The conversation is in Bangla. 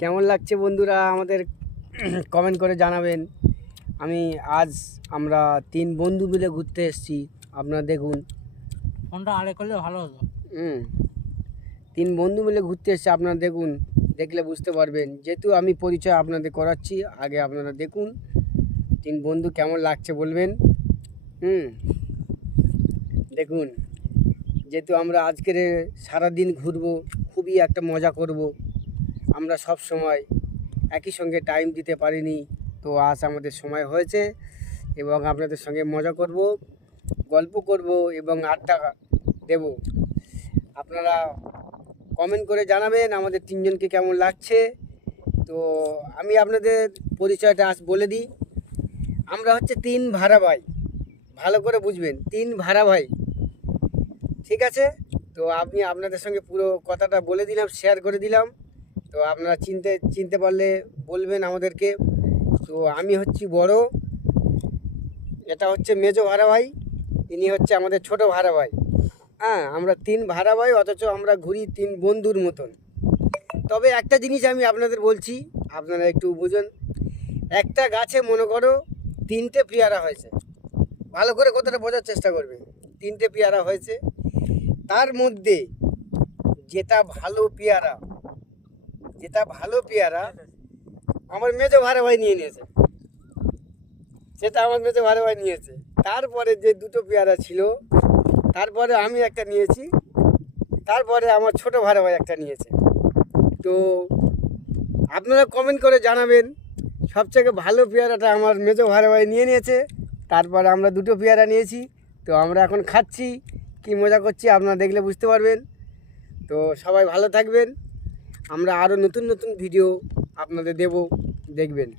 কেমন লাগছে বন্ধুরা আমাদের কমেন্ট করে জানাবেন। আমরা 3 বন্ধু মিলে ঘুরতে এসেছি। আপনারা দেখুন, ফোনটা আড়ে করলে ভালো হতো। 3 বন্ধু মিলে ঘুরতে এসেছি। আপনারা দেখুন, দেখলে বুঝতে পারবেন। যেহেতু আমি পরিচয় আপনাদের করাচ্ছি, আগে আপনারা দেখুন 3 বন্ধু কেমন লাগছে বলবেন। দেখুন, যেহেতু আমরা আজকের সারাদিন ঘুরবো, খুবই একটা মজা করব। আমরা সব সময় একই সঙ্গে টাইম দিতে পারিনি, তো আজ আমাদের সময় হয়েছে এবং আপনাদের সঙ্গে মজা করব, গল্প করব এবং আড্ডা দেব। আপনারা কমেন্ট করে জানাবেন আমাদের 3 জনকে কেমন লাগছে। তো আমি আপনাদের পরিচয়টা আজ বলে দিই। আমরা হচ্ছে 3 ভাড়া ভাই, ভালো করে বুঝবেন, 3 ভাড়া ভাই, ঠিক আছে? তো আমি আপনাদের সঙ্গে পুরো কথাটা বলে দিলাম, শেয়ার করে দিলাম। তো আপনারা চিনতে পারলে বলবেন আমাদেরকে। তো আমি হচ্ছি বড়, এটা হচ্ছে মেজো ভাড়া ভাই, ইনি হচ্ছে আমাদের ছোট ভাড়া ভাই। আমরা 3 ভাড়া ভাই, অথচ আমরা ঘুরি 3 বন্ধুর মতন। তবে একটা জিনিস আমি আপনাদের বলছি, আপনারা একটু বুঝুন। একটা গাছে মনে করো 3টে পেয়ারা হয়েছে, ভালো করে কথাটা বোঝার চেষ্টা করবে। 3টে পেয়ারা হয়েছে, তার মধ্যে যেটা ভালো পেয়ারা আমার মেজো ভাড়া ভাই নিয়ে নিয়েছে, সেটা আমার মেজো ভাড়া ভাই নিয়েছে। তারপরে যে 2টো পেয়ারা ছিল, তারপরে আমি একটা নিয়েছি, তারপরে আমার ছোট ভাড়া ভাই একটা নিয়েছে। তো আপনারা কমেন্ট করে জানাবেন সবথেকে ভালো পেয়ারাটা আমার মেজো ভাড়া ভাই নিয়ে নিয়েছে, তারপরে আমরা 2টো পেয়ারা নিয়েছি। তো আমরা এখন খাচ্ছি, কি মজা করছি আপনারা দেখলে বুঝতে পারবেন। তো সবাই ভালো থাকবেন, আমরা আরও নতুন নতুন ভিডিও আপনাদের দেব, দেখবেন।